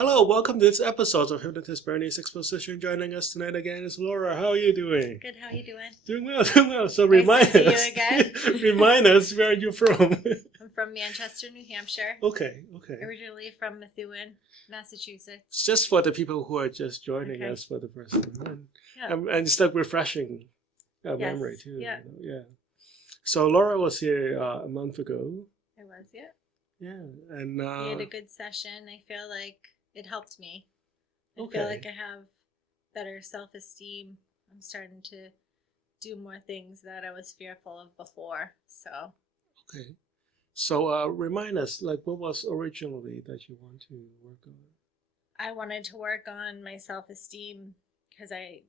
Hello, welcome to this episode of Hypnotist Bernie's Exposition. Joining us tonight again is Laura. How are you doing? Good, how are you doing? Doing well, doing well. So Nice remind to see you us, again. remind us where are you from? I'm from Manchester, New Hampshire. Okay. Originally from Methuen, Massachusetts. It's just for the people who are just joining Okay. us for the first time, Yeah. and it's like refreshing memory Yes, too. yeah. Yeah. So Laura was here a month ago. I was, yeah. Yeah, and We had a good session. I feel like it helped me. I Okay. feel like I have better self-esteem. I'm starting to do more things that I was fearful of before. So okay. So remind us, like, what was originally that you want to work on? I wanted to work on my self-esteem because I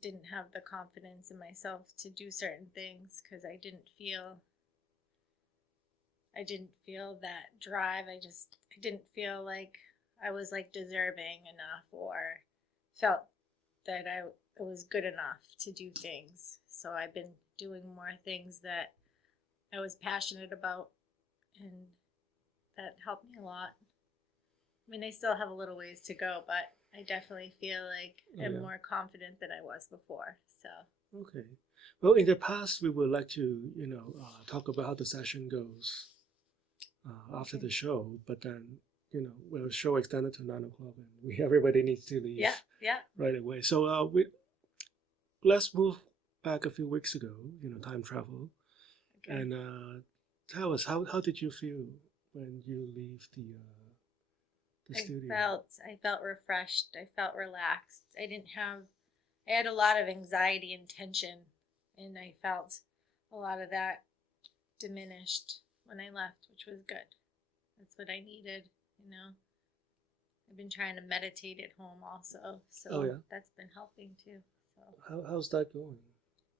didn't have the confidence in myself to do certain things because I didn't feel that drive. I didn't feel like I was like deserving enough or felt that I was good enough to do things. So I've been doing more things that I was passionate about, and that helped me a lot. I mean, I still have a little ways to go, but I definitely feel like I'm more confident than I was before. So Okay. Well, in the past, we would like to, talk about how the session goes after the show, but then, the show extended to 9 o'clock, and everybody needs to leave yeah. right away. So let's move back a few weeks ago. Time travel, Okay. and tell us how did you feel when you leave the studio? I felt refreshed. I felt relaxed. I had a lot of anxiety and tension, and I felt a lot of that diminished when I left, which was good. That's what I needed. I've been trying to meditate at home also, so Oh yeah. that's been helping too. So How's that going?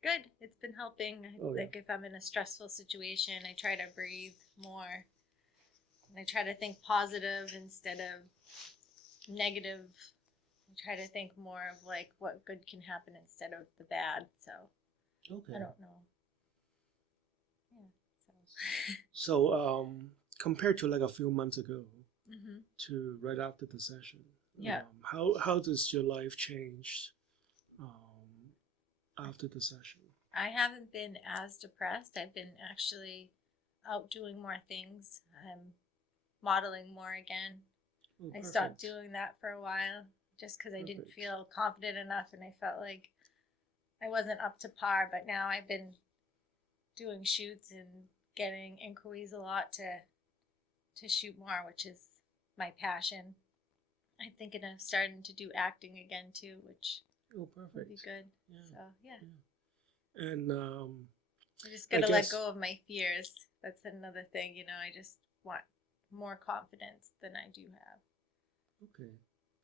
good. It's been helping. Oh, yeah. Like if I'm in a stressful situation, I try to breathe more. And I try to think positive instead of negative. I try to think more of like what good can happen instead of the bad. So Okay. I don't know. Yeah. So compared to like a few months ago Mm-hmm. to right after the session, Yeah. how does your life change after the session? I haven't been as depressed. I've been actually out doing more things. I'm modeling more again. Oh, I perfect. stopped doing that for a while just because I didn't feel confident enough and I felt like I wasn't up to par. But now I've been doing shoots and getting inquiries a lot to shoot more, which is my passion. I'm thinking of starting to do acting again too, which would be good. Yeah. So yeah. And I just gotta let go of my fears. That's another thing, I just want more confidence than I do have. Okay,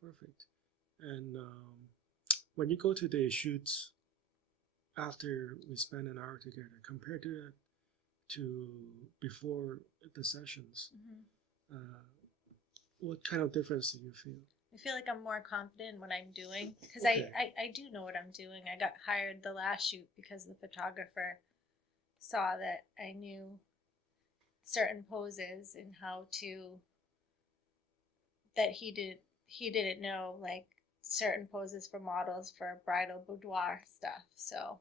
perfect. And when you go to the shoots after we spend an hour together, compared to before the sessions, what kind of difference do you feel? I feel like I'm more confident in what I'm doing because Okay. I do know what I'm doing. I got hired the last shoot because the photographer saw that I knew certain poses and how to that he didn't know like certain poses for models for bridal boudoir stuff. So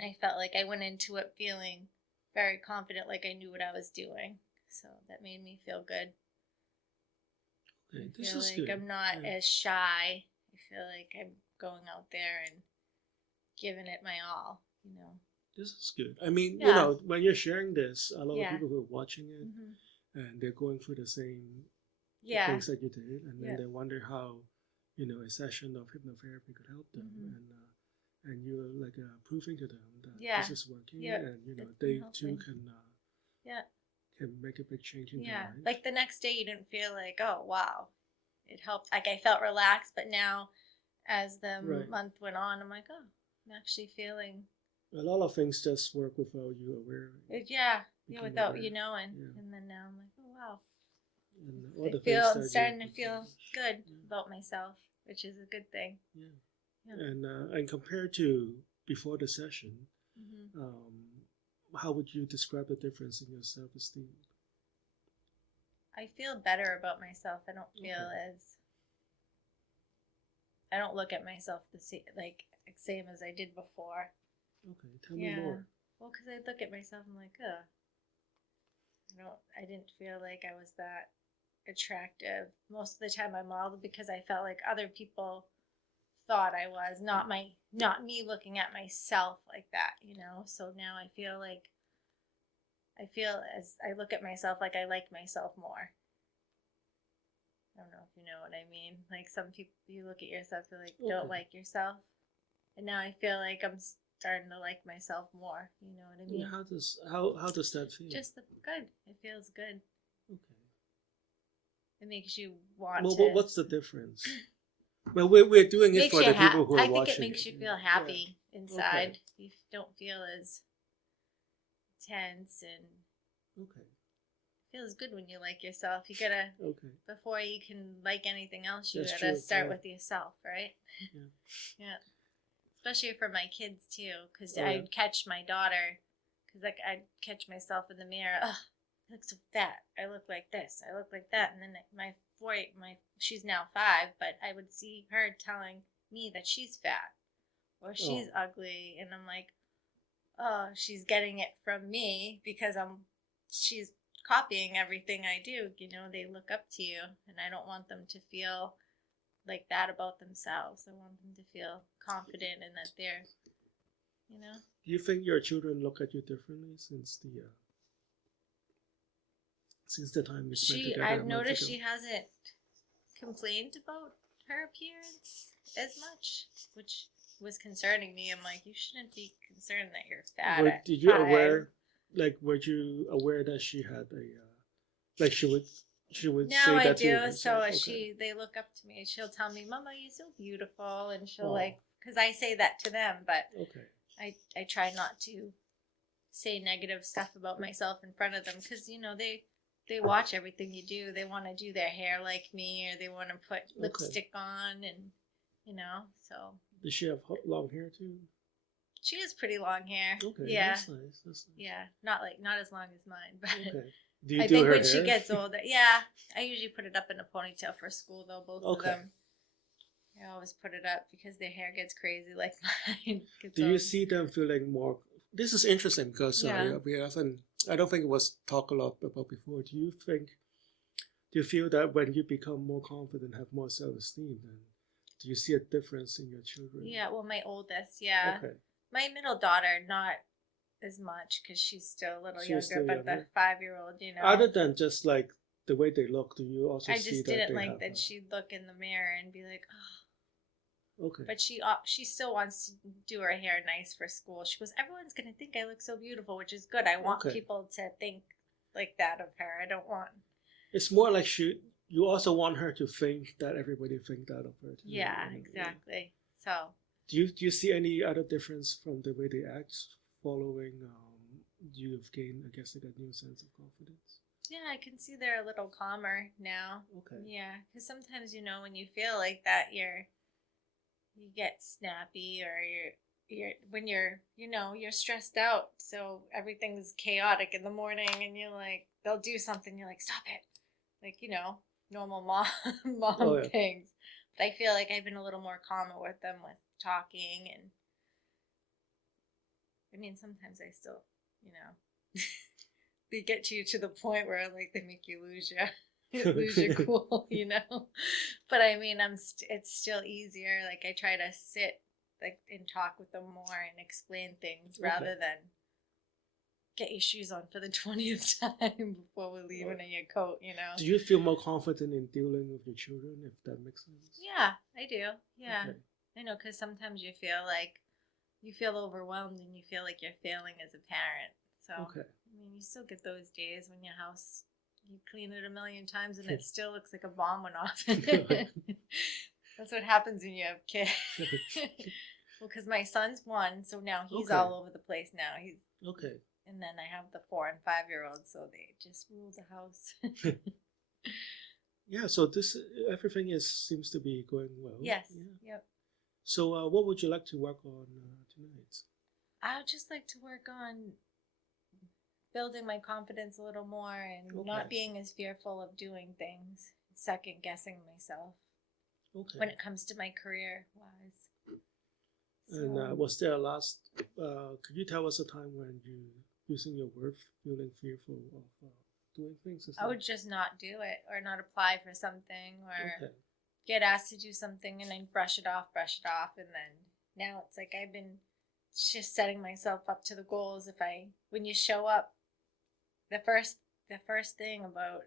I felt like I went into it feeling very confident, like I knew what I was doing. So that made me feel good. Okay, I this feel is like good. I'm not as shy. I feel like I'm going out there and giving it my all. This is good. I mean, Yeah. when you're sharing this, a lot of Yeah. people who are watching it and they're going through the same Yeah. things that you did, and then Yeah. they wonder how, a session of hypnotherapy could help them, and you're like proving to them that this is working, Yeah. and It's they been too helping. can make a big change in their Yeah. life. Like the next day, you didn't feel like, oh wow, it helped. Like I felt relaxed, but now, as the Right. month went on, I'm like, oh, I'm actually feeling. A lot of things just work without you aware. Without you knowing, and then now I'm like, oh wow. And all the I'm starting to feel good about myself, which is a good thing. Yeah. And compared to before the session, how would you describe the difference in your self-esteem? I feel better about myself. I don't feel as I don't look at myself the same as I did before. Okay, tell me more. Well, because I look at myself, I'm like, ugh. I didn't feel like I was that attractive. Most of the time I modeled because I felt like other people thought I was, not me looking at myself like that, So now I feel as I look at myself like I like myself more. I don't know if you know what I mean. Like some people, you look at yourself, you like don't like yourself, and now I feel like I'm starting to like myself more. You know what I mean? How does that feel? Just good. It feels good. Okay. It makes you want well, to. What's the difference? Well, we're doing it for the people who are watching. I think it makes you feel happy inside. Okay. You don't feel as tense and. Okay. Feels good when you like yourself. You gotta before you can like anything else, you gotta start with yourself, right? Yeah. Especially for my kids too, because I'd catch my daughter, because like I'd catch myself in the mirror. Oh, I look so fat. I look like this. I look like that. And then she's now 5, but I would see her telling me that she's fat or she's ugly, and I'm like, oh, she's getting it from me because she's copying everything I do. They look up to you, and I don't want them to feel like that about themselves. I want them to feel confident and that they're, Do you think your children look at you differently since the time we spent together? I've noticed she hasn't complained about her appearance as much, which was concerning me. I'm like, you shouldn't be concerned that you're fat. Did you aware? Like, were you aware that she had like she would now say I that do. to So they look up to me. She'll tell me, "Mama, you're so beautiful," and she'll because I say that to them, but I try not to say negative stuff about myself in front of them because they watch everything you do. They want to do their hair like me, or they want to put lipstick on, and so. Does she have long hair too? She has pretty long hair. Okay, yeah, that's nice. Yeah, not as long as mine, but do you I do think her when hair? she gets older, I usually put it up in a ponytail for school though. Both of them, I always put it up because their hair gets crazy like mine. Do you see them feeling more? This is interesting because we often. I don't think it was talked a lot about before. Do you feel that when you become more confident, have more self-esteem, then do you see a difference in your children? Yeah, well, my oldest, my middle daughter, not as much because she's still a little younger, but the 5-year-old, Other than just like the way they look, do you also see that I just didn't like that she'd look in the mirror and be like, oh. Okay. But she still wants to do her hair nice for school. She goes, everyone's going to think I look so beautiful, which is good. I want people to think like that of her. I don't want. It's more like you also want her to think that everybody think that of her too. Yeah, exactly. So. Do you see any other difference from the way they act following you've gained, I guess, like a new sense of confidence? Yeah, I can see they're a little calmer now. Okay. Yeah, because sometimes when you feel like that, you get snappy, or when you're stressed out, so everything's chaotic in the morning, and you're like, they'll do something, you're like, stop it, like normal mom things. But I feel like I've been a little more calmer with them with talking, and I mean sometimes I still they get you to the point where like they make you lose your cool, but I mean it's still easier. Like I try to sit like and talk with them more and explain things rather than get your shoes on for the 20th time before we leave in your coat, Do you feel more confident in dealing with your children, if that makes sense? Yeah, I do. Yeah. I know, because sometimes you feel overwhelmed and you feel like you're failing as a parent. So, I mean, you still get those days when your house, you clean it a million times and it still looks like a bomb went off. That's what happens when you have kids. Well, because my son's 1, so now he's all over the place now. He's and then I have the 4 and 5-year-olds, so they just rule the house. Yeah, so everything seems to be going well. Yes. Yeah. Yep. So, what would you like to work on tonight? I would just like to work on building my confidence a little more and not being as fearful of doing things, second guessing myself. Okay. when it comes to my career wise. And was there a last? Could you tell us a time when you, using your work, feeling fearful of doing things? I would just not do it or not apply for something or Okay. get asked to do something and then brush it off, and then now it's like I've been just setting myself up to the goals. When you show up, the first thing about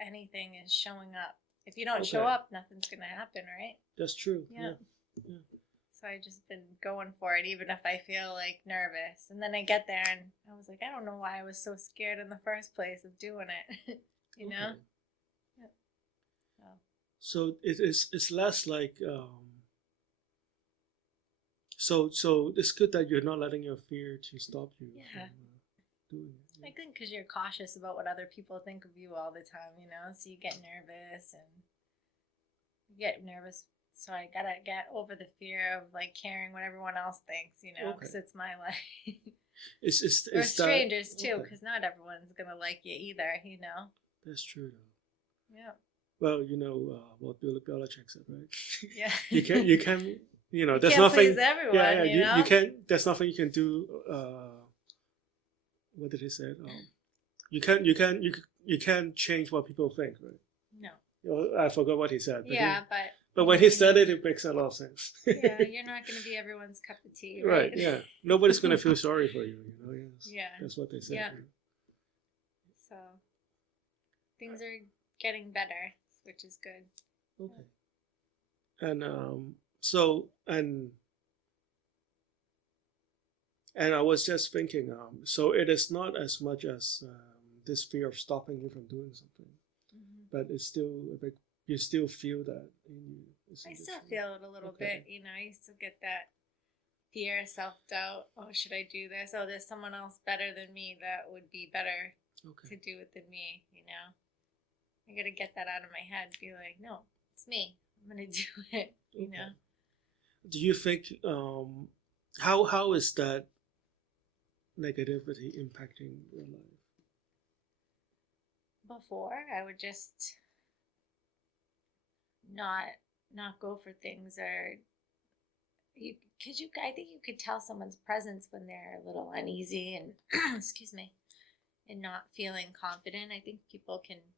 anything is showing up. If you don't show Okay. up, nothing's gonna happen, right? That's true. Yeah. Yeah. So I just been going for it, even if I feel like nervous. And then I get there and I was like, I don't know why I was so scared in the first place of doing it. you know? Okay. Yeah. So it's less like so it's good that you're not letting your fear to stop you Yeah. from doing it. I think because you're cautious about what other people think of you all the time, so you get nervous so I gotta get over the fear of like caring what everyone else thinks, because it's my life. It's or strangers too, okay. because not everyone's gonna like you either, That's true though. Yeah. Well, what Bill Belichick said, right? Yeah. you can there's can't nothing. please everyone, Yeah. You can't. There's nothing you can do. What did he say? You can't change what people think, right? No. I forgot what he said. Yeah, but when he said it, it makes a lot of sense. Yeah, you're not going to be everyone's cup of tea, right? Right. Yeah. Nobody's going to feel sorry for you. Yes. Yeah. That's what they said. Yeah. So things are getting better, which is good. Okay. And so and I was just thinking, so it is not as much as this fear of stopping you from doing something, but it's still a big. You still feel that in you. I still feel it a little bit. I still get that fear, self-doubt. Oh, should I do this? Oh, there's someone else better than me that would be better to do it than me. I got to get that out of my head. Be like, no, it's me. I'm gonna do it. Do you think how is that negativity impacting your life? Before, I would just not go for things, or I think you could tell someone's presence when they're a little uneasy and excuse me, and not feeling confident. I think people can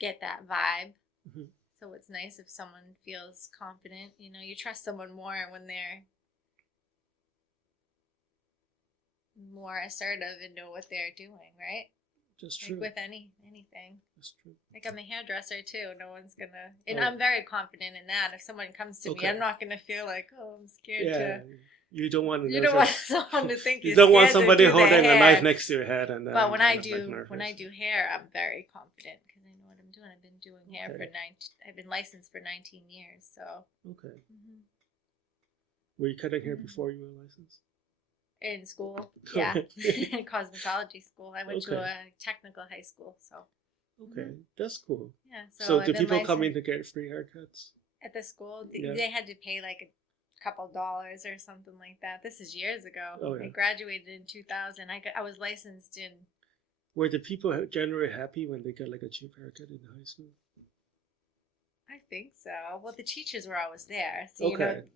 get that vibe. Mm-hmm. So it's nice if someone feels confident. You trust someone more when they're more assertive and know what they're doing, right? Just true. Like with anything. That's true. Like I'm a hairdresser too. No one's gonna, and I'm very confident in that. If someone comes to me, I'm not gonna feel like, oh, I'm scared to. You don't want to. You don't want someone to think you don't want somebody holding a knife next to your head, and. But when I do hair, I'm very confident because I know what I'm doing. I've been doing hair for I've been licensed for 19 years, so. Okay. Mm-hmm. Were you cutting hair before you were licensed? In school, yeah, cosmetology school. I went to a technical high school, so. Okay, that's cool. Yeah. So do people come in to get free haircuts? At the school, they had to pay like a couple dollars or something like that. This is years ago. Oh, yeah. I graduated in 2000. I was licensed in. Were the people generally happy when they got like a cheap haircut in high school? I think so. Well, the teachers were always there, so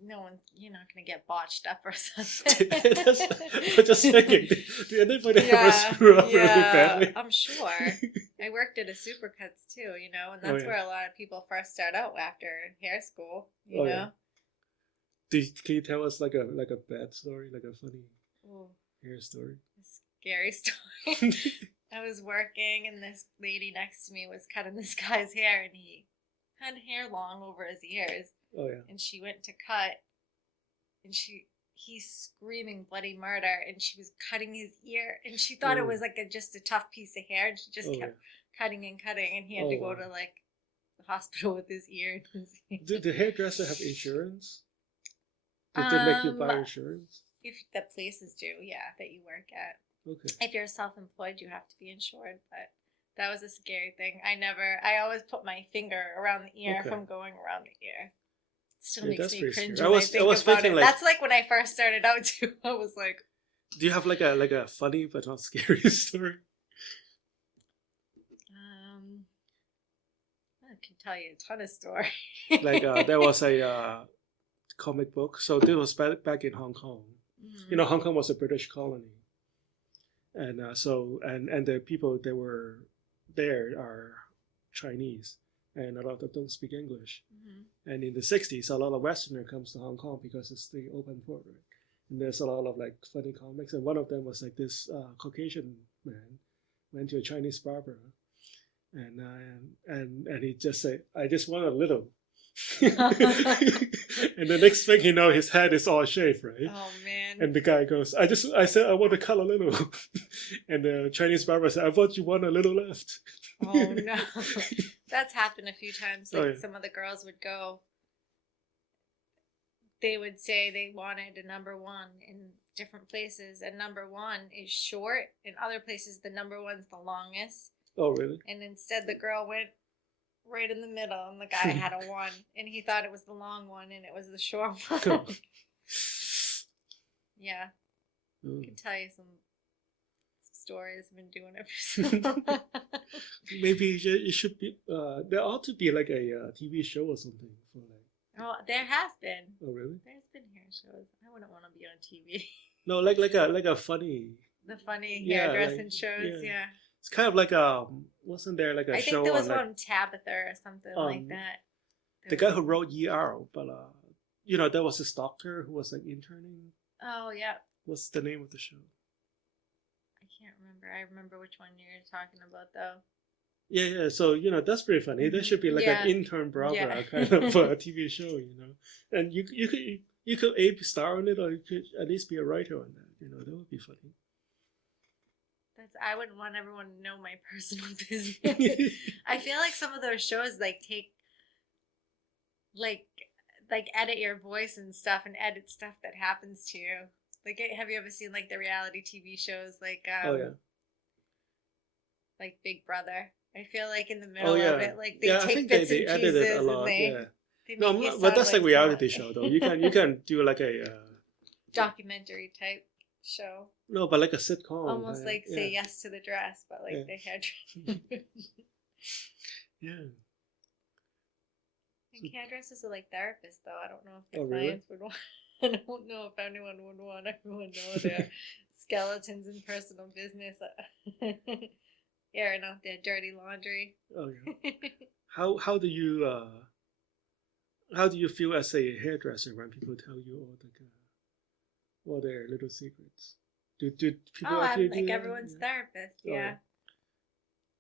no one, you're not going to get botched up or something. I'm just thinking, did anybody ever screw up really badly? I'm sure. I worked at a Supercuts too, and that's where a lot of people first start out after hair school. You know. Yeah. Can you tell us like a bad story, like a funny hair story? A scary story. I was working, and this lady next to me was cutting this guy's hair, and he had hair long over his ears. Oh yeah. And she went to cut, and he's screaming bloody murder, and she was cutting his ear, and she thought it was like just a tough piece of hair, and she just kept cutting and cutting, and he had to go to like the hospital with his ear. Did the hairdresser have insurance? Did they make you buy insurance? If the places do, that you work at. Okay. If you're self-employed, you have to be insured, but. That was a scary thing. I always put my finger around the ear from going around the ear. It still makes me cringe when I was thinking like, that's like when I first started out too. I was like, do you have like a funny but not scary story? can tell you a ton of stories. Like there was a comic book. So this was back in Hong Kong. You know, Hong Kong was a British colony, and and the people that were there are Chinese, and a lot of them don't speak English. And in the 60s, a lot of Westerner comes to Hong Kong because it's the open border. And there's a lot of like funny comics, and one of them was like this Caucasian man went to a Chinese barber, and he just said, "I just want a little." And the next thing you know, his head is all shaved, right? Oh man. And the guy goes, I said I want to cut a little. And the Chinese barber said, I thought you want a little left. Oh no. That's happened a few times. Like yeah. some of the girls would go, they would say they wanted a number one in different places, and number one is short. In other places, the number one's the longest. Oh, really? And instead, the girl went right in the middle, and the guy had a one, and he thought it was the long one, and it was the short one. Yeah. I can tell you some stories. I've been doing it for so long. Maybe it should be, there ought to be like a TV show or something for like. Oh, there has been. Oh, really? There's been hair shows. I wouldn't want to be on TV. No, like a funny. The funny Yeah, hairdressing like, shows, yeah. It's kind of like wasn't there like a I show think there was on one Tabitha or something like that. The guy who wrote ER, but you know, there was this doctor who was like interning. Oh yeah. What's the name of the show? I can't remember. I remember which one you're talking about though. Yeah. So you know that's pretty funny. There should be like an intern brother kind of a TV show, you know. And you could A star on it, or you could at least be a writer on that. You know, that would be funny. I wouldn't want everyone to know my personal business. I feel like some of those shows like take like edit your voice and stuff and edit stuff that happens to you. Like, have you ever seen like the reality TV shows like oh yeah, like Big Brother? I feel like in the middle of it, like they take I think bits they and edit pieces it a lot. and they no, but that's like reality show though. You can do like a documentary type show. No, but like a sitcom. Almost like Say Yes to the Dress, but like the hairdresser. Yeah. And hairdressers are like therapists, though. I don't know if the clients would want. I don't know if anyone would want everyone to know their skeletons and personal business, airing out their dirty laundry. Oh yeah. How do you feel as a hairdresser when people tell you all their little secrets? Do people I'm like everyone's therapist. Yeah.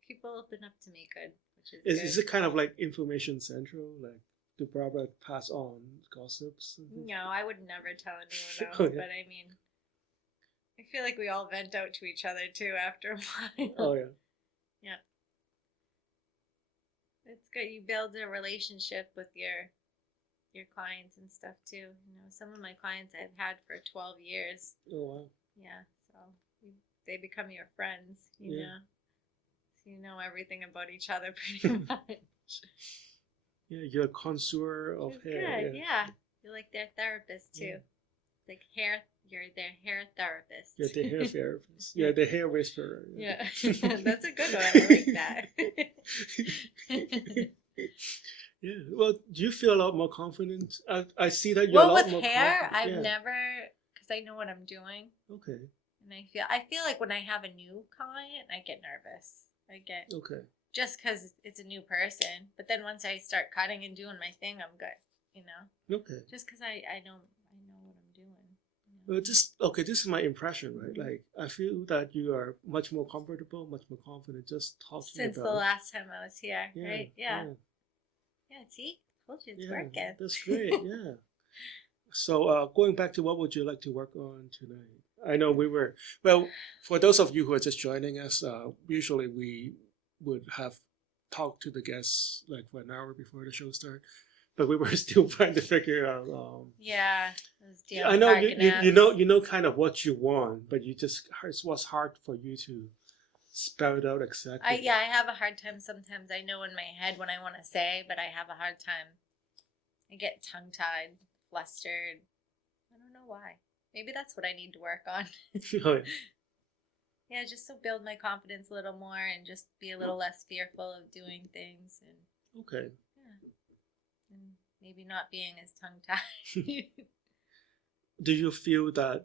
People open up to me good, which is good. Is it kind of like information central? Like, do Barbara pass on gossips? No, I would never tell anyone else. But I mean, I feel like we all vent out to each other too after a while. Oh yeah. Yeah. It's good. You build a relationship with your clients and stuff too. You know, some of my clients I've had for 12 years. Oh wow. Yeah, so they become your friends, you know. So you know everything about each other pretty much. Yeah, you're a connoisseur of hair. Good, yeah. You're like their therapist too. Like you're their hair therapist. You're the hair therapist. You're the hair whisperer. Yeah. That's a good one. I like that. Yeah. Well, do you feel a lot more confident? I see that you're a lot more confident. Well, with hair, I've never, because I know what I'm doing. Okay. And I feel like when I have a new client, I get nervous. Okay. Just because it's a new person. But then once I start cutting and doing my thing, I'm good. You know. Okay. Just because I know what I'm doing. You know? Well, this is my impression, right? Like I feel that you are much more comfortable, much more confident, just talking since the last time I was here, right? Yeah. Yeah, see? Told you it's working. That's great, yeah. So going back to what would you like to work on tonight? I know for those of you who are just joining us, usually we would have talked to the guests like for an hour before the show started, but we were still trying to figure out. I know you know kind of what you want, but it was hard for you to spell it out exactly. I have a hard time sometimes. I know in my head when I want to say, but I have a hard time. I get tongue-tied, flustered. I don't know why. Maybe that's what I need to work on. Yeah, just to build my confidence a little more and just be a little less fearful of doing things. And okay. And maybe not being as tongue tied. Do you feel that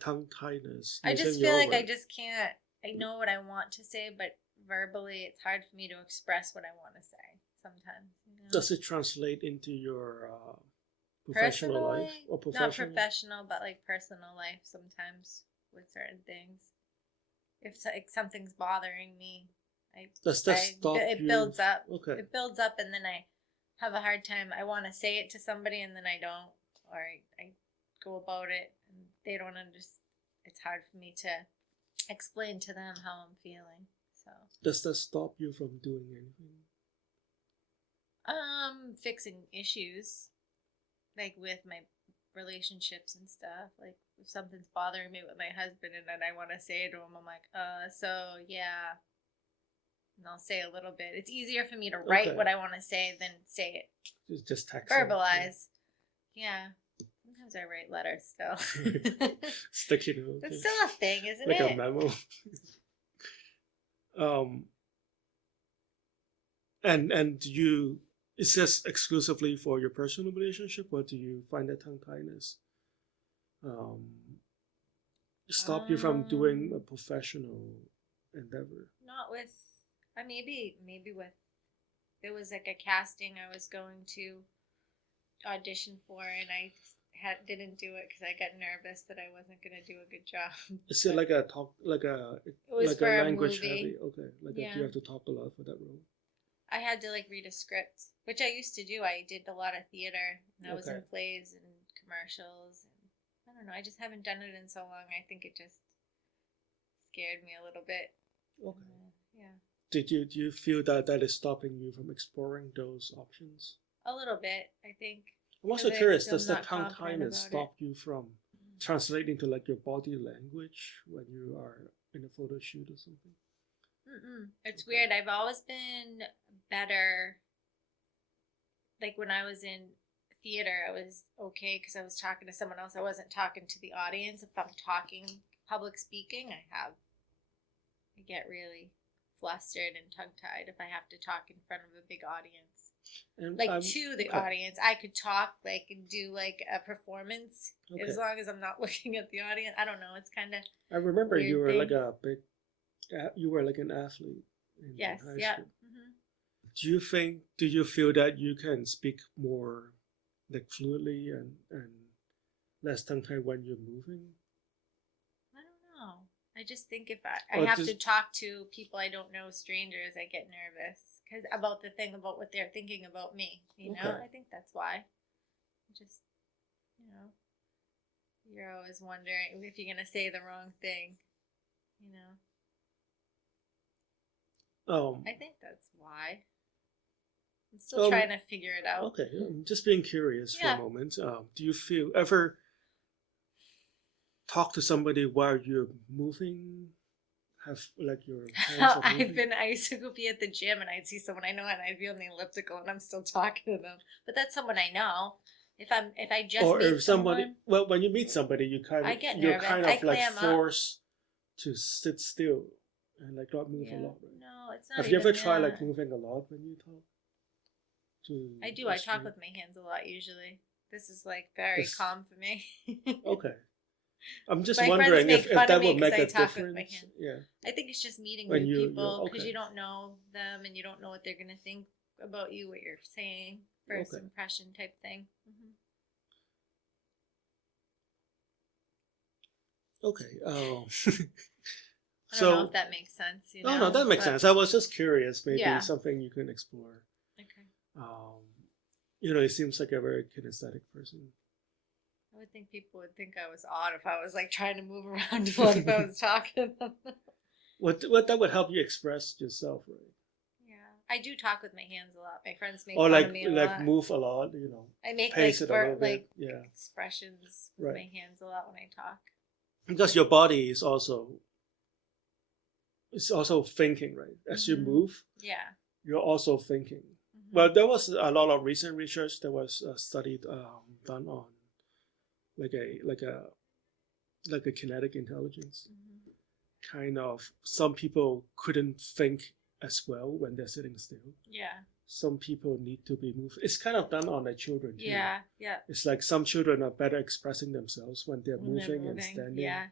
tongue tiedness I just using feel your like I word? just can't. I know what I want to say, but verbally, it's hard for me to express what I want to say sometimes. Does it translate into your professional life Personally, or not professional? professional, but like personal life sometimes with certain things. If something's bothering me, Does that stop it you? builds up. Okay. It builds up, and then I have a hard time. I want to say it to somebody, and then I don't, or I go about it, and they don't understand. It's hard for me to explain to them how I'm feeling. So, Does that stop you from doing anything? fixing issues like with my relationships and stuff. Like if something's bothering me with my husband, and then I want to say it to him, I'm like, so yeah, and I'll say a little bit. It's easier for me to write Okay. what I want to say than say it, It's just text. verbalize. Yeah. Sometimes I write letters still. Sticky note. That's still a thing, isn't like it? a memo. And you, is this exclusively for your personal relationship, or do you find that tongue tiedness um, stop you from doing a Um, professional endeavor? Not with. Maybe with. There was like a casting I was going to audition for, and I didn't do it because I got nervous that I wasn't going to do a good job. Is it like a talk, like a It was like for a a language movie. heavy? Okay, like do Yeah. you have to talk a lot for that role? I had to like read a script, which I used to do. I did a lot of theater, and I was Okay. in plays and commercials, and I don't know. I just haven't done it in so long. I think it just scared me a little bit. Okay. Yeah, Do you feel that that is stopping you from exploring those options? a little bit. I think. I'm also 'Cause I'm curious, still does the not tongue confident tiedness about it. stop you from translating to like your body language when you are in a photo shoot or something? It's Okay. weird. I've always been better. Like when I was in theater, I was okay because I was talking to someone else. I wasn't talking to the audience. If I'm talking public speaking, I get really flustered and tongue tied if I have to talk in front of a big audience. And Like to the okay. audience, I could talk like and do like a performance Okay. as long as I'm not looking at the audience. I don't know. It's kind of I remember weird you were thing. like a big, you were like an athlete in Yes. high Yeah. school. Do you feel that you can speak more like fluently and less tongue tied when you're moving? I don't know. I just think if I Or have just to talk to people I don't know, strangers, I get nervous because about the thing about what they're thinking about me. You know, Okay. I think that's why. Just you're always wondering if you're gonna say the wrong thing. You know, I think that's why. I'm still trying to figure it out. Okay, I'm just being curious for Yeah. a moment. Do you feel ever talk to somebody while you're moving? Have like your hands are moving? I used to go be at the gym and I'd see someone I know and I'd be on the elliptical and I'm still talking to them. But that's someone I know. If I just Or meet if somebody, someone, well, when you meet somebody, I get you're nervous. kind I of like clam up. forced to sit still and like not move a lot. Right? No, it's not. Have you ever even tried that. like moving a lot when you talk? I do. a I talk stranger? with my hands a lot usually. This is like very calm for me. Okay. I'm just My wondering friends make fun that of me would make a because I talk with my difference. hands. Yeah. I think it's just meeting When new people you're because okay. you don't know them and you don't know what they're gonna think about you, what you're saying, first Okay. impression type thing. Okay. I don't know if that makes sense. You know? No, that makes sense. I was just curious. Maybe Yeah. something you can explore. Okay. It seems like a very kinesthetic person. I would think people would think I was odd if I was like trying to move around a lot if I was talking to them. What that would help you express yourself, right? Yeah, I do talk with my hands a lot. My friends make Or fun of me a lot. move a lot, I make pace it a little bit. like expressions with my hands a lot when I talk. Because your body is also thinking, right? As you move, Yeah, you're also thinking. Well, there was a lot of recent research that was studied done on like a kinetic intelligence. Kind of some people couldn't think as well when they're sitting still. Yeah. some people need to be moved. It's kind of done on the children too. Yeah. It's like some children are better expressing themselves when they're When they're moving and standing. Yeah.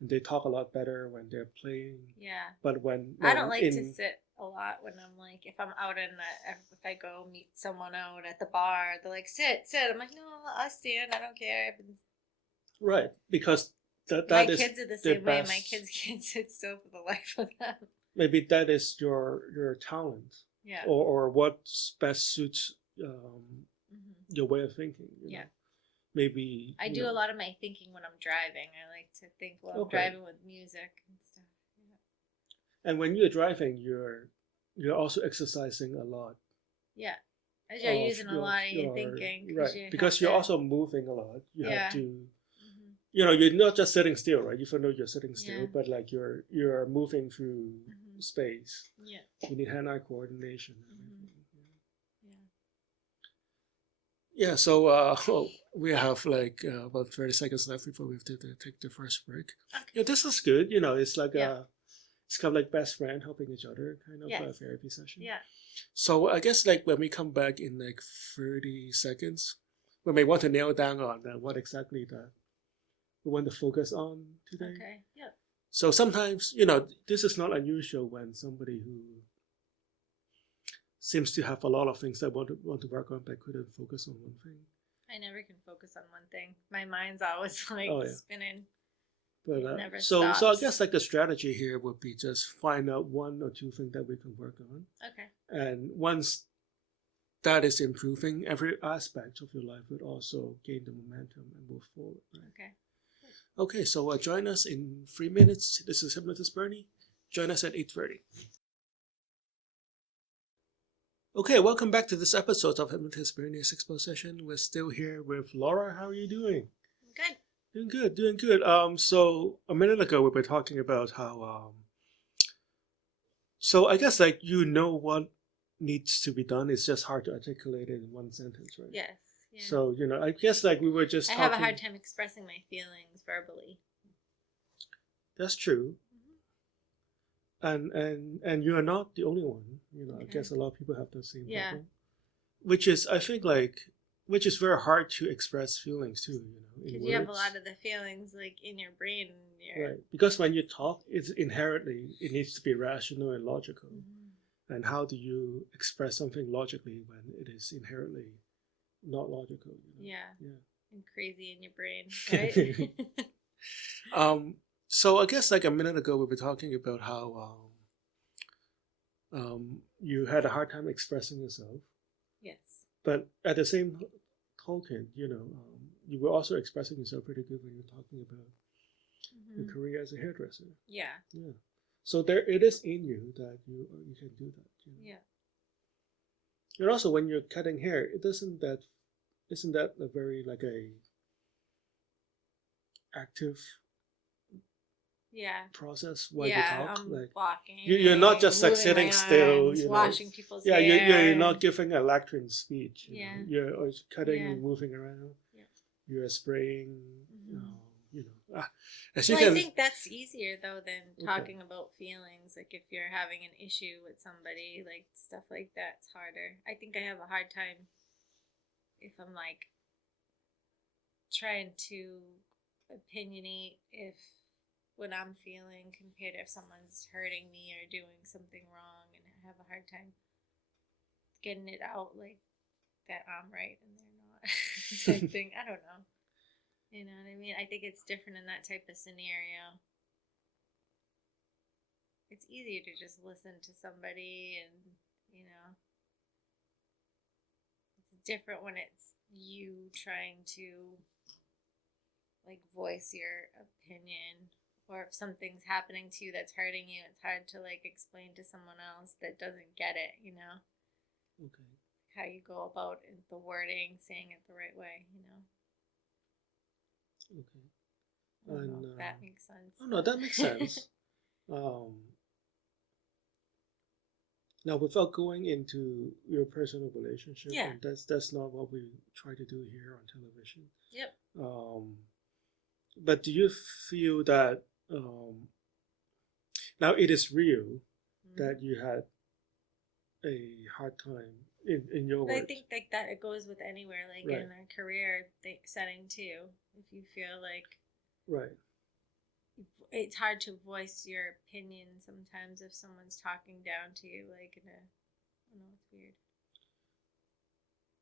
And they talk a lot better when they're playing. Yeah. But when I don't like to sit a lot when I'm like, if I'm out if I go meet someone out at the bar, they're like, sit. I'm like, no, I'll stand. I don't care. Right, because my kids are the same way. My kids can't sit still for the life of them. Maybe that is your talent. Yeah. Or what best suits your way of thinking. You know? Maybe I do a lot of my thinking when I'm driving. I like to think while I'm driving with music and stuff. Yeah. And when you're driving, you're also exercising a lot. Yeah, as you're using a lot of your thinking, right? Because you're also moving a lot. You have to, you're not just sitting still, right? Even though you're sitting still, but like you're moving through space. Yeah, you need hand-eye coordination. Yeah, so we have like about 30 seconds left before we have to take the first break. Okay. Yeah, this is good. It's like it's kind of like best friend helping each other kind of a therapy session. Yeah. So I guess like when we come back in like 30 seconds, we may want to nail down on what exactly we want to focus on today. Okay. Yeah. So sometimes, this is not unusual when somebody who seems to have a lot of things that want to work on but couldn't focus on one thing. I never can focus on one thing. My mind's always like spinning. But it never so stops. I guess like the strategy here would be just find out one or two things that we can work on. Okay. And once that is improving, every aspect of your life would also gain the momentum and move forward. Right? Okay. Okay, so join us in 3 minutes. This is Hypnotist Bernie. Join us at 8:30. Okay, welcome back to this episode of Hypnotist Bernie's Exposition. We're still here with Laura. How are you doing? Good. Doing good. So a minute ago we were talking about how so I guess like what needs to be done. It's just hard to articulate it in one sentence, right? Yes. Yeah. So I guess like we were just I have a hard time expressing my feelings verbally. That's true. And you're not the only one. I guess a lot of people have the same problem. Which is, I think, which is very hard to express feelings too. Because you have a lot of the feelings like in your brain. Right. Because when you talk, it needs to be rational and logical. And how do you express something logically when it is inherently not logical? Yeah. And crazy in your brain, right? So I guess like a minute ago we were talking about how you had a hard time expressing yourself. Yes. But at the same token, you were also expressing yourself pretty good when you were talking about your career as a hairdresser. Yeah. Yeah. So it is in you that you can do that. Yeah. And also when you're cutting hair, isn't that a very like a active process while you talk? Like walking. You're not just like sitting still. Washing people's hair. You're not giving a lecturing speech. You're cutting, moving around. Yeah. You're spraying. I think that's easier though than talking about feelings. Like if you're having an issue with somebody, like stuff like that's harder. I think I have a hard time if I'm like trying to opinionate what I'm feeling compared to if someone's hurting me or doing something wrong, and I have a hard time getting it out like that I'm right and they're not. Type thing. I don't know. You know what I mean? I think it's different in that type of scenario. It's easier to just listen to somebody and, it's different when it's you trying to like voice your opinion, or if something's happening to you that's hurting you, it's hard to like explain to someone else that doesn't get it, Okay. How you go about it, the wording, saying it the right way, Okay. I don't know if that makes sense. Oh no, that makes sense. Now, without going into your personal relationship, and that's not what we try to do here on television. Yep. But do you feel that now it is real that you had a hard time in your But I work. think like that it goes with anywhere, like Right. in a career setting too. If you feel like Right. it's hard to voice your opinion sometimes if someone's talking down to you, like in a, I don't know, it's weird.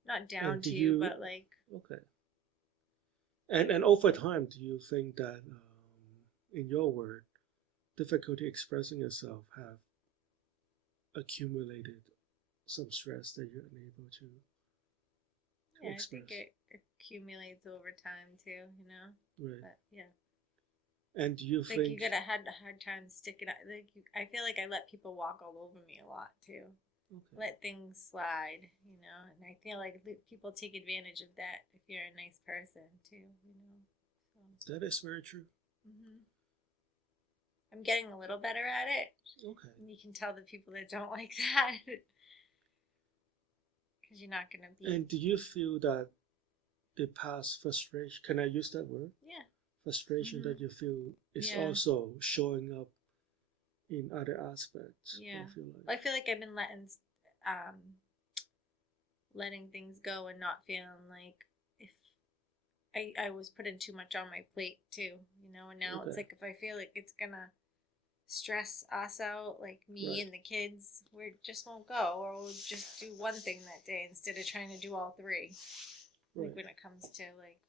Not down And do to you, you but like, okay? And over time, do you think that in your work, difficulty expressing yourself have accumulated some stress that you're unable to yeah, I express? think it accumulates over time too, you know. Right. But yeah, And do you like you think? gotta had a hard time sticking out. Like I feel like I let people walk all over me a lot too. Okay. Let things slide, you know. And I feel like people take advantage of that if you're a nice person too, you know. So. That is very true. I'm getting a little better at it. Okay. And you can tell the people that don't like that because you're not gonna be. And do you feel that the past frustration, can I use that word? Yeah. Frustration that you feel is Yeah. also showing up in other aspects Yeah. of your life. Well, I feel like I've been letting things go and not feeling like if I was putting too much on my plate too, you know. And now it's Okay. like if I feel like it's gonna stress us out, like me Right. and the kids, we just won't go, or we'll just do one thing that day instead of trying to do all three. Like Right. when it comes to like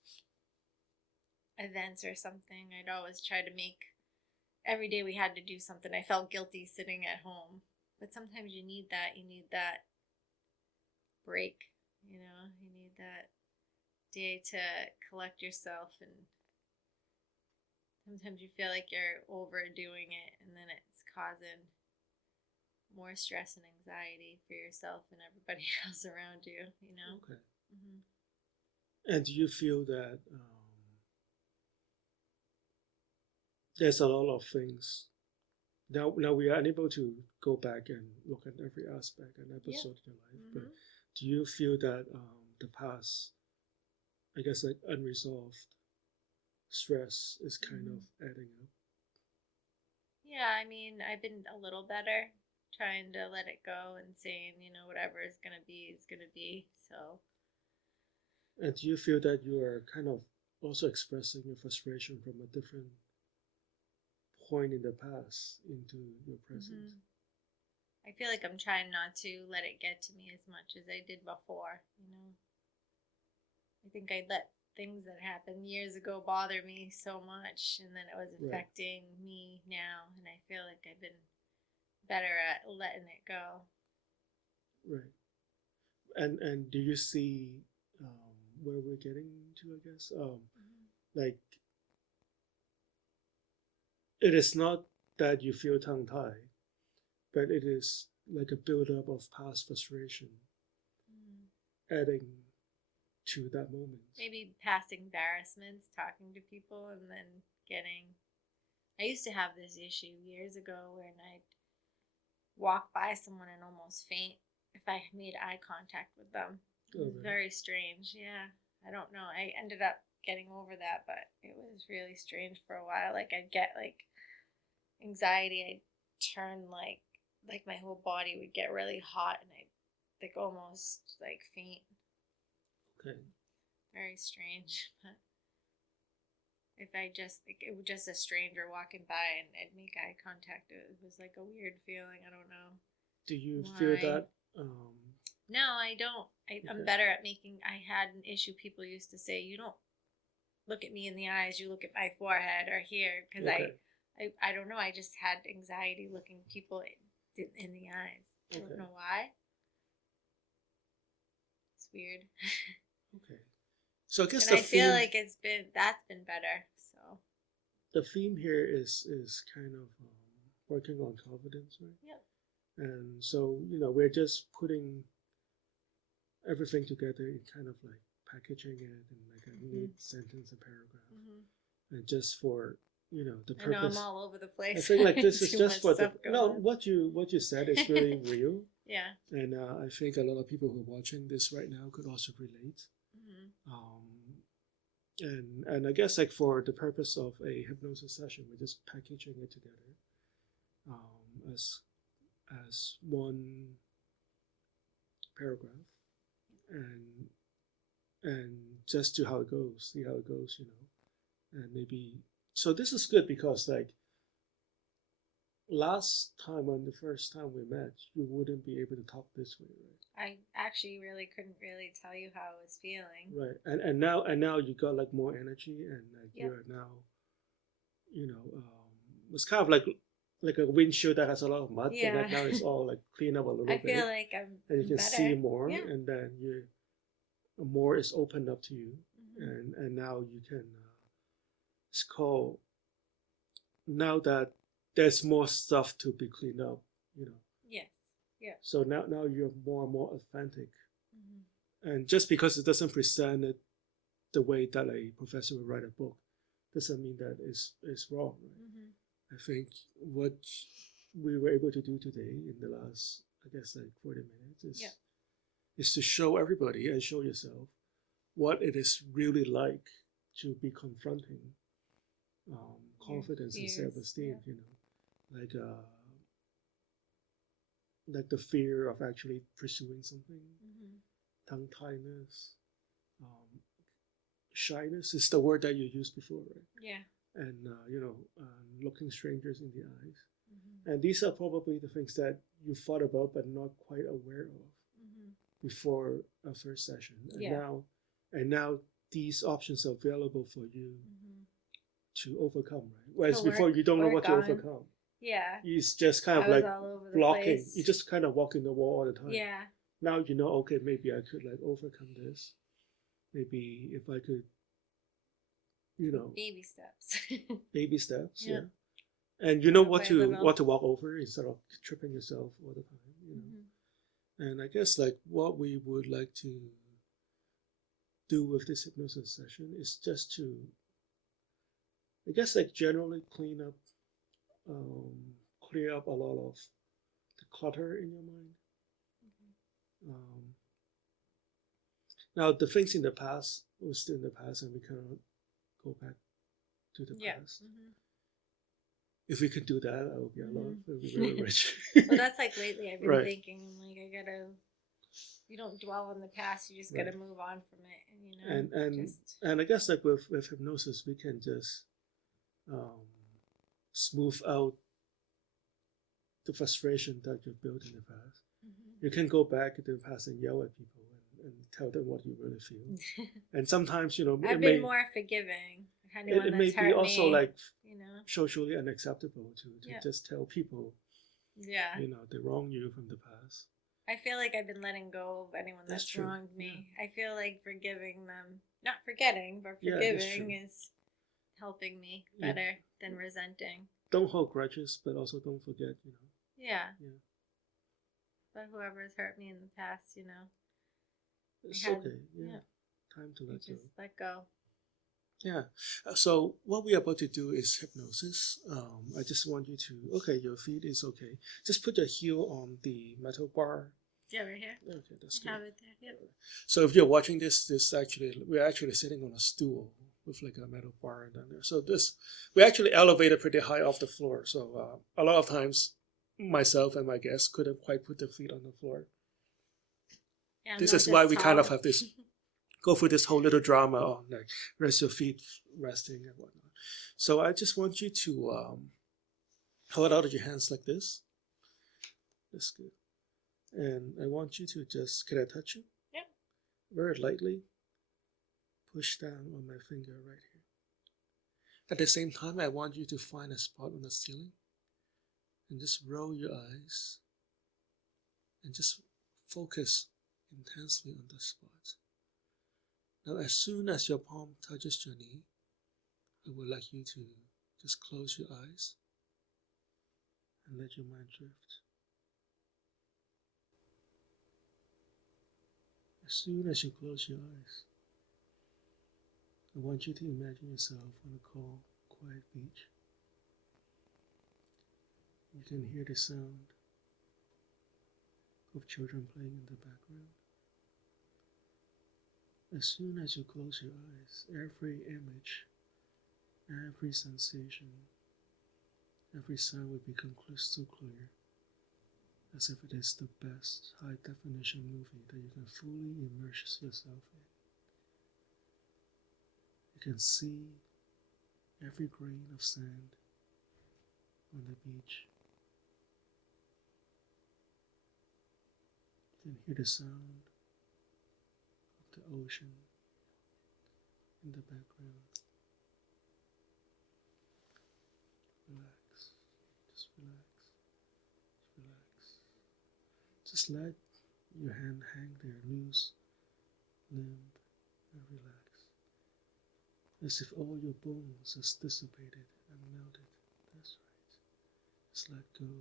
events or something, I'd always try to make every day we had to do something. I felt guilty sitting at home, but sometimes you need that. You need that break. You know, you need that day to collect yourself, and sometimes you feel like you're overdoing it, and then it's causing more stress and anxiety for yourself and everybody else around you. You know. Okay. Mm-hmm. And do you feel that there's a lot of things now we are unable to go back and look at every aspect and episode of your life, but do you feel that the past, I guess, like unresolved stress is kind of adding up? Yeah, I mean, I've been a little better trying to let it go and saying, you know, whatever is going to be is going to be. So, And do you feel that you are kind of also expressing your frustration from a different point in the past into your present? I feel like I'm trying not to let it get to me as much as I did before, you know. I think I let things that happened years ago bother me so much, and then it was Right. affecting me now, and I feel like I've been better at letting it go. Right. And do you see where we're getting to? I guess like it is not that you feel tongue tied, but it is like a buildup of past frustration adding to that moment. Maybe past embarrassments, talking to people, and then getting. I used to have this issue years ago when I'd walk by someone and almost faint if I made eye contact with them. It was very strange. Yeah. I don't know. I ended up getting over that, but it was really strange for a while. Like I'd get like anxiety. I'd turn like my whole body would get really hot and I'd like almost like faint. Okay. Very strange. But if I just like it was just a stranger walking by and I'd make eye contact, it was like a weird feeling. I don't know. Do you Why? feel that? No, I don't. I'm better at making. I had an issue. People used to say, "You don't look at me in the eyes. You look at my forehead or here," because I don't know. I just had anxiety looking people in the eyes. I don't know why. It's weird. Okay. So I guess and I feel like that's been better. So the theme here is kind of working on confidence, right? Yep. And so we're just putting everything together in kind of like packaging it in like a neat sentence and paragraph, and just for the purpose. I know I'm all over the place. I think like this is Too just much for the stuff going no. on. What you said is really real, Yeah. and I think a lot of people who are watching this right now could also relate. And I guess like for the purpose of a hypnosis session, we're just packaging it together as one paragraph, and and just see how it goes, and maybe. So this is good because like last time when the first time we met, you wouldn't be able to talk this way, I actually really couldn't really tell you how I was feeling. right? Right, and now you got like more energy, and like Yep. you're now, it's kind of like a windshield that has a lot of mud, but Yeah. like now it's all like clean up a little I bit, feel like I'm and you can better. see more, Yeah. and then you more is opened up to you, Mm-hmm. and now you can. It's called now that there's more stuff to be cleaned up, you know. Yes. Yeah. So now you're more and more authentic, Mm-hmm. and just because it doesn't present it the way that a professor would write a book, doesn't mean that it's wrong. Right? Mm-hmm. I think what we were able to do today in the last, I guess, like 40 minutes is to show everybody and show yourself what it is really like to be confronting confidence and self-esteem. Yeah. Like the fear of actually pursuing something, Mm-hmm. tongue-tiedness, um, shyness is the word that you used before, right? Yeah. And looking strangers in the eyes. Mm-hmm. And these are probably the things that you thought about but not quite aware of Mm-hmm. before a first session. Yeah. And now these options are available for you Mm-hmm. to overcome, right? Whereas To before you don't know what to on. overcome. Yeah. It's just kind of I was like all over the blocking. place. You just kind of walking the wall all the time. Yeah. Now you know, okay, maybe I could like overcome this. Maybe if I could, Baby steps. baby steps, Yeah. and you know Little what by to little. what to walk over instead of tripping yourself all the time. Mm-hmm. And I guess like what we would like to do with this hypnosis session is just to, I guess, like generally clear up a lot of the clutter in your mind. Mm-hmm. Now the things in the past were still in the past, and we cannot go back to the past. Mm-hmm. If we could do that, I would be a lot. Mm-hmm. I would be very rich. Well, that's like lately I've been Right. thinking, like, you don't dwell on the past, you just Right. gotta move on from it, and I guess like with hypnosis, we can just smooth out the frustration that you built in the past. Mm-hmm. You can go back to the past and yell at people and tell them what you really feel. And sometimes, I've been more forgiving. It may be also me, like socially unacceptable to just tell people, they wrong you from the past. I feel like I've been letting go of anyone that's wronged me. Yeah. I feel like forgiving them, not forgetting, but forgiving is helping me better than resenting. Don't hold grudges, but also don't forget, Yeah. But whoever's hurt me in the past, it's okay. Yeah. Time to let go. Just let go. Yeah. So what we are about to do is hypnosis. I just want you to, your feet is okay. Just put your heel on the metal bar. Yeah, right here. Okay, that's good. Have it there. Yep. So if you're watching we're actually sitting on a stool with like a metal bar down there. So we actually elevated pretty high off the floor. So a lot of times myself and my guests couldn't quite put their feet on the floor. Yeah, this is why we kind of have this go through this whole little drama on like rest your feet resting and whatnot. So I just want you to hold out your hands like this. That's good. And I want you to just, can I touch you? Yeah. Very lightly push down on my finger right here. At the same time, I want you to find a spot on the ceiling and just roll your eyes and just focus intensely on the spot. Now, as soon as your palm touches your knee, I would like you to just close your eyes and let your mind drift. As soon as you close your eyes, I want you to imagine yourself on a cold, quiet beach. You can hear the sound of children playing in the background. As soon as you close your eyes, every image, every sensation, every sound will become crystal clear. as if it is the best high definition movie that you can fully immerse yourself in. You can see every grain of sand on the beach. You can hear the sound of the ocean in the background. Relax, just relax, relax. Just let your hand hang there loose, limp, and relax. As if all your bones has dissipated and melted. That's right. Just let go,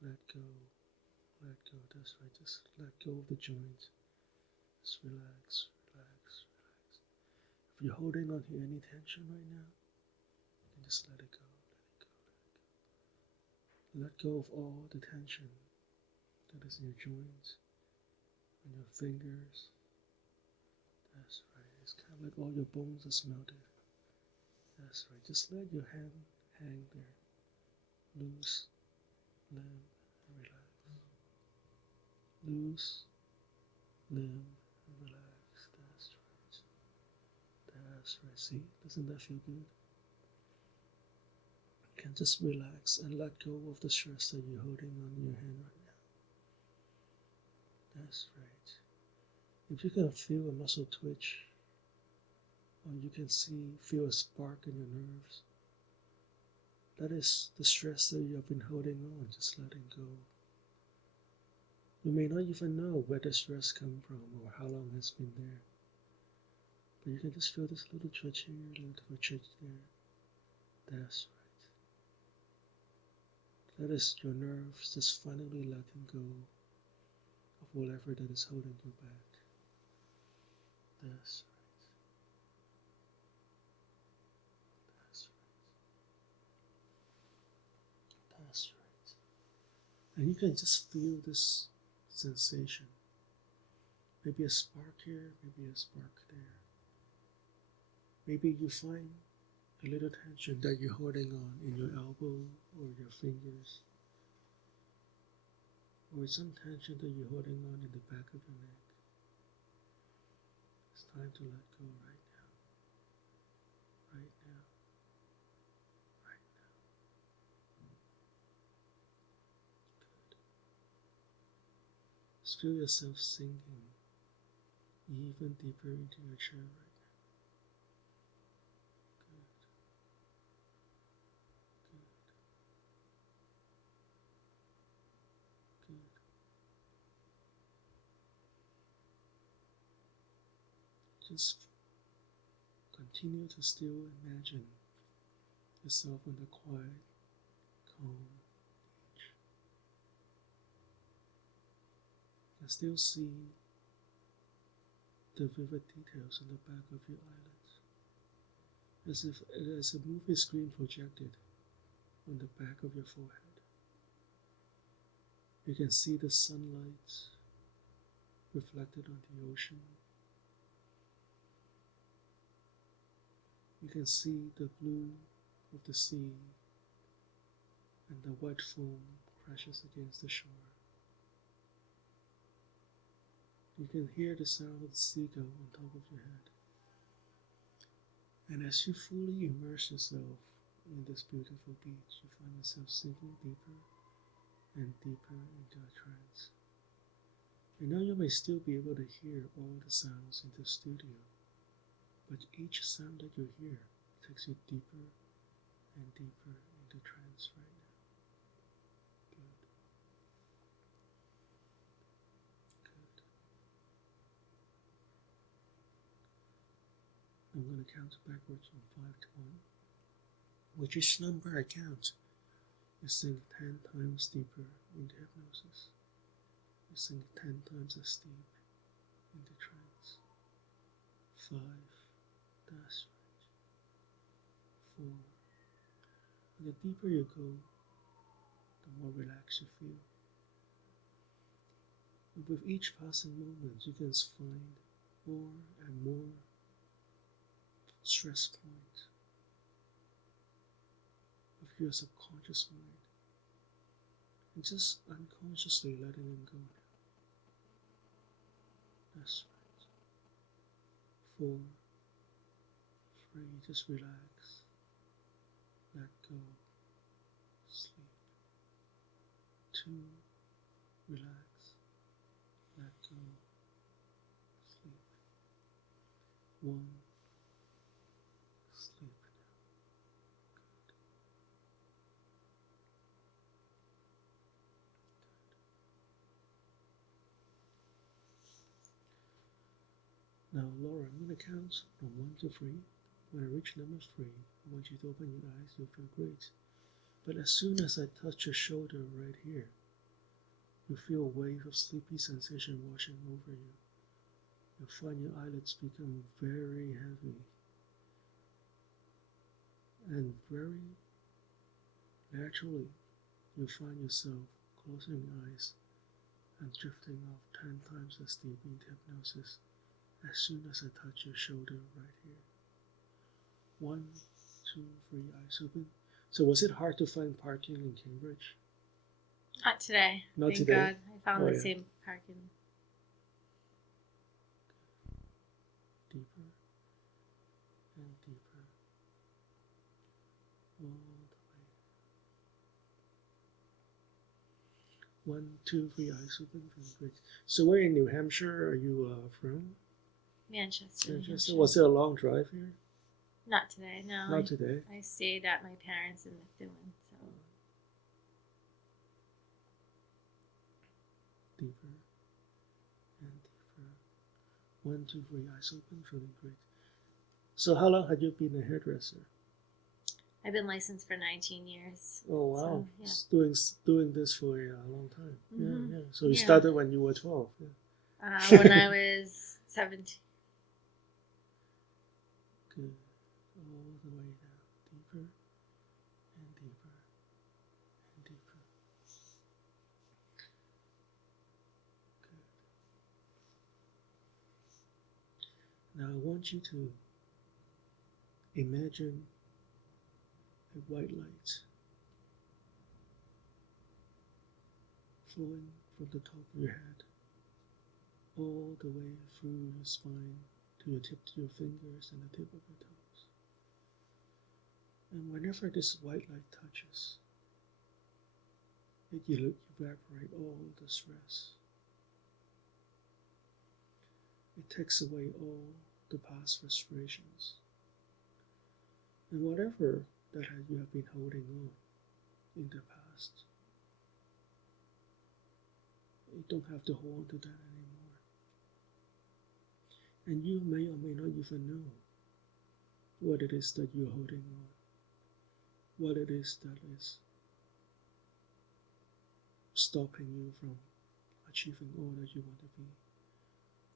let go, let go. That's right. Just let go of the joint. Just relax, relax, relax. If you're holding on to any tension right now, you can just let it go, let it go, let it go. Let go of all the tension that is in your joints, on your fingers. That's right. It's kind of like all your bones are melted. That's right. Just let your hand hang there, loose, limp, and relax. Loose, limp, and relax. That's right. That's right. See, doesn't that feel good? You can just relax and let go of the stress that you're holding on in your hand right now. That's right. If you can feel a muscle twitch, or you can feel a spark in your nerves, that is the stress that you have been holding on, just letting go. You may not even know where the stress comes from or how long it's been there, but you can just feel this little twitch here, little twitch there. That's right. That is your nerves just finally letting go of whatever that is holding you back. That's right. That's right. That's right. And you can just feel this sensation. Maybe a spark here, maybe a spark there. Maybe you find a little tension that you're holding on in your elbow or your fingers, or some tension that you're holding on in the back of your neck. It's time to let go right now. Right now. Right now. Good. Just feel yourself sinking even deeper into your chair right now. Good. Just continue to still imagine yourself on the quiet, calm beach. And still see the vivid details on the back of your eyelids, as if it is a movie screen projected on the back of your forehead. You can see the sunlight reflected on the ocean. You can see the blue of the sea, and the white foam crashes against the shore. You can hear the sound of the seagull on top of your head. And as you fully immerse yourself in this beautiful beach, you find yourself sinking deeper and deeper into a trance. And now you may still be able to hear all the sounds in the studio, but each sound that you hear takes you deeper and deeper into trance right now. Good. Good. I'm going to count backwards from 5 to 1. With each number I count, you sink 10 times deeper into hypnosis. You sink 10 times as deep into trance. 5. That's right. 4. And the deeper you go, the more relaxed you feel. And with each passing moment, you can find more and more stress points of your subconscious mind. and just unconsciously letting them go. That's right. 4, 3, just relax, let go, sleep. 2, relax, let go, sleep. 1, sleep now. Now, Laura, I'm going to count from 1 to 3. When I reach number 3, I want you to open your eyes. You'll feel great. But as soon as I touch your shoulder right here, you feel a wave of sleepy sensation washing over you. You'll find your eyelids become very heavy and very naturally you'll find yourself closing your eyes and drifting off 10 times as deep into hypnosis as soon as I touch your shoulder right here. 1, 2, 3, eyes open. So was it hard to find parking in Cambridge? Not today. Not Thank today? God. I found Oh, the yeah. same parking. Deeper and deeper. All the way. 1, 2, 3, eyes open. Great. So where in New Hampshire are you from? Manchester. New Manchester. Hampshire. Was it a long drive here? Not today, no. Not today. I stayed at my parents in Methuen, so. Deeper and deeper. 1, 2, 3, eyes open, feeling great. So how long had you been a hairdresser? I've been licensed for 19 years. Oh wow, So, yeah. doing this for a long time. Mhm. Yeah. So you Yeah. started when you were 12. Yeah. When I was 17. Good. All the way down, deeper and deeper and deeper. Good. Now I want you to imagine a white light flowing from the top of your head all the way through your spine to your fingers and the tip of your toes. And whenever this white light touches, it will evaporate all the stress. It takes away all the past frustrations. And whatever that you have been holding on in the past, you don't have to hold on to that anymore. And you may or may not even know what it is that you're holding on, what it is that is stopping you from achieving all that you want to be,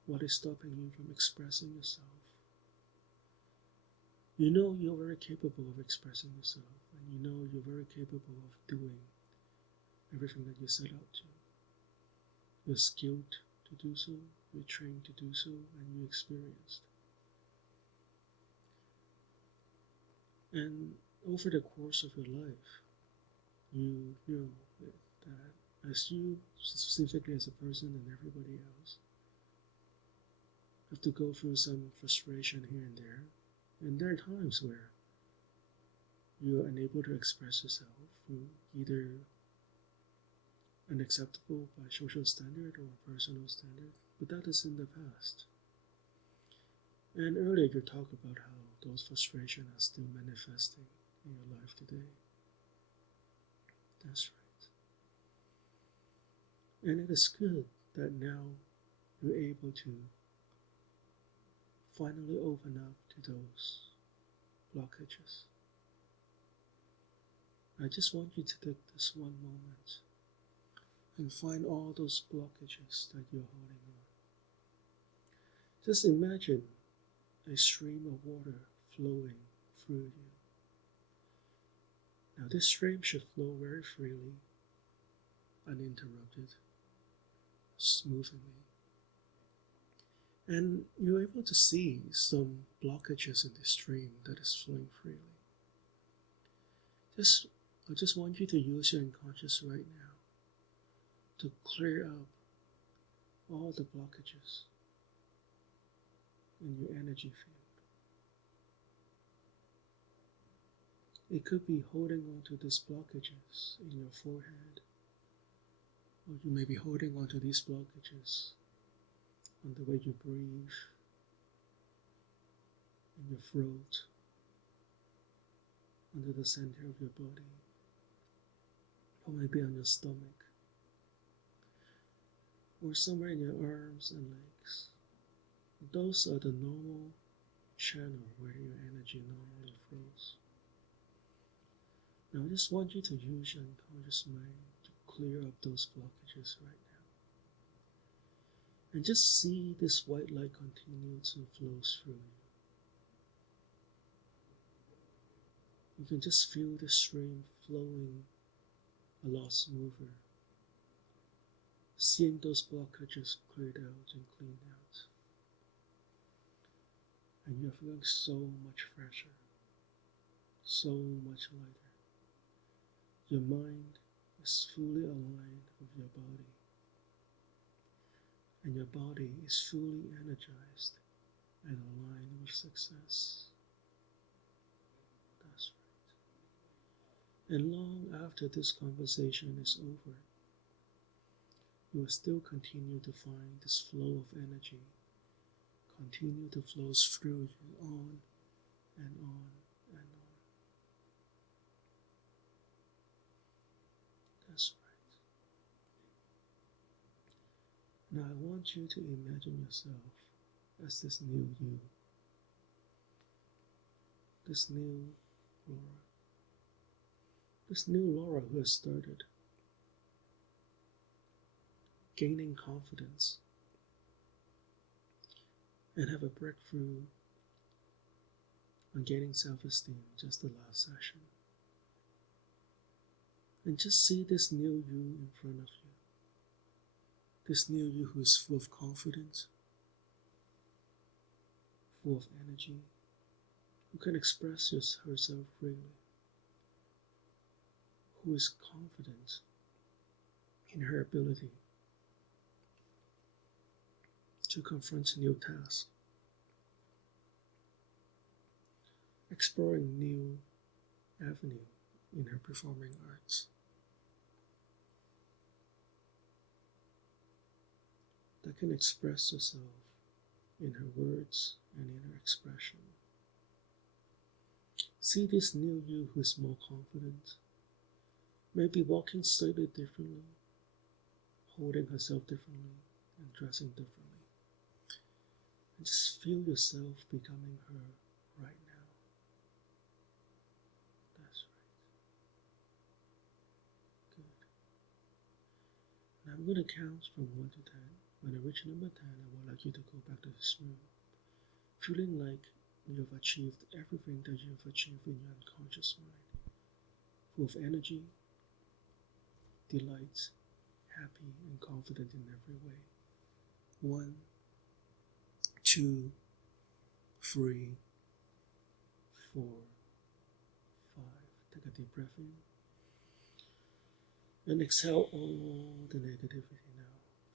what is stopping you from expressing yourself. You know you're very capable of expressing yourself, and you know you're very capable of doing everything that you set out to. You're skilled to do so, you're trained to do so, and you're experienced. And over the course of your life, you know that as you, specifically as a person and everybody else, have to go through some frustration here and there. And there are times where you are unable to express yourself through either unacceptable by social standard or personal standard, but that is in the past. And earlier you talked about how those frustrations are still manifesting in your life today. That's right. And it is good that now you're able to finally open up to those blockages. I just want you to take this one moment and find all those blockages that you're holding on. Just imagine a stream of water flowing through you. Now this stream should flow very freely, uninterrupted, smoothly. And you're able to see some blockages in the stream that is flowing freely. I just want you to use your unconscious right now to clear up all the blockages in your energy field. It could be holding on to these blockages in your forehead, or you may be holding on to these blockages on the way you breathe, in your throat, under the center of your body, or maybe on your stomach, or somewhere in your arms and legs. Those are the normal channel where your energy normally flows. Now I just want you to use your unconscious mind to clear up those blockages right now. And just see this white light continue to flow through you. You can just feel the stream flowing a lot smoother, seeing those blockages cleared out and cleaned out. And you're feeling so much fresher, so much lighter. Your mind is fully aligned with your body, and your body is fully energized and aligned with success. That's right. And long after this conversation is over, you will still continue to find this flow of energy continue to flow through you on and on and on. That's right. Now I want you to imagine yourself as this new you, this new Laura who has started gaining confidence and have a breakthrough on gaining self-esteem just the last session. And just see this new you in front of you. This new you who is full of confidence, full of energy, who can express herself freely, who is confident in her ability to confront new tasks, exploring new avenue in her performing arts, that can express herself in her words and in her expression. See this new you who is more confident, maybe walking slightly differently, holding herself differently, and dressing differently. And just feel yourself becoming her right now. That's right. Good. Now I'm going to count from 1 to 10. When I reach number 10, I would like you to go back to this room, feeling like you have achieved everything that you have achieved in your unconscious mind, full of energy, delight, happy, and confident in every way. 1, 2, 3, 4, 5. Take a deep breath in and exhale all the negativity now.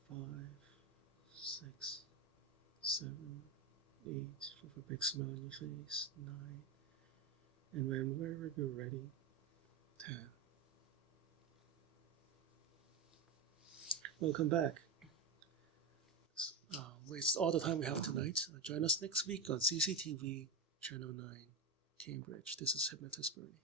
5, 6, 7, 8. With a big smile on your face. 9. And whenever you're ready, 10. Welcome back. It's all the time we have tonight. Join us next week on CCTV Channel 9, Cambridge. This is Hypnotist Bernie.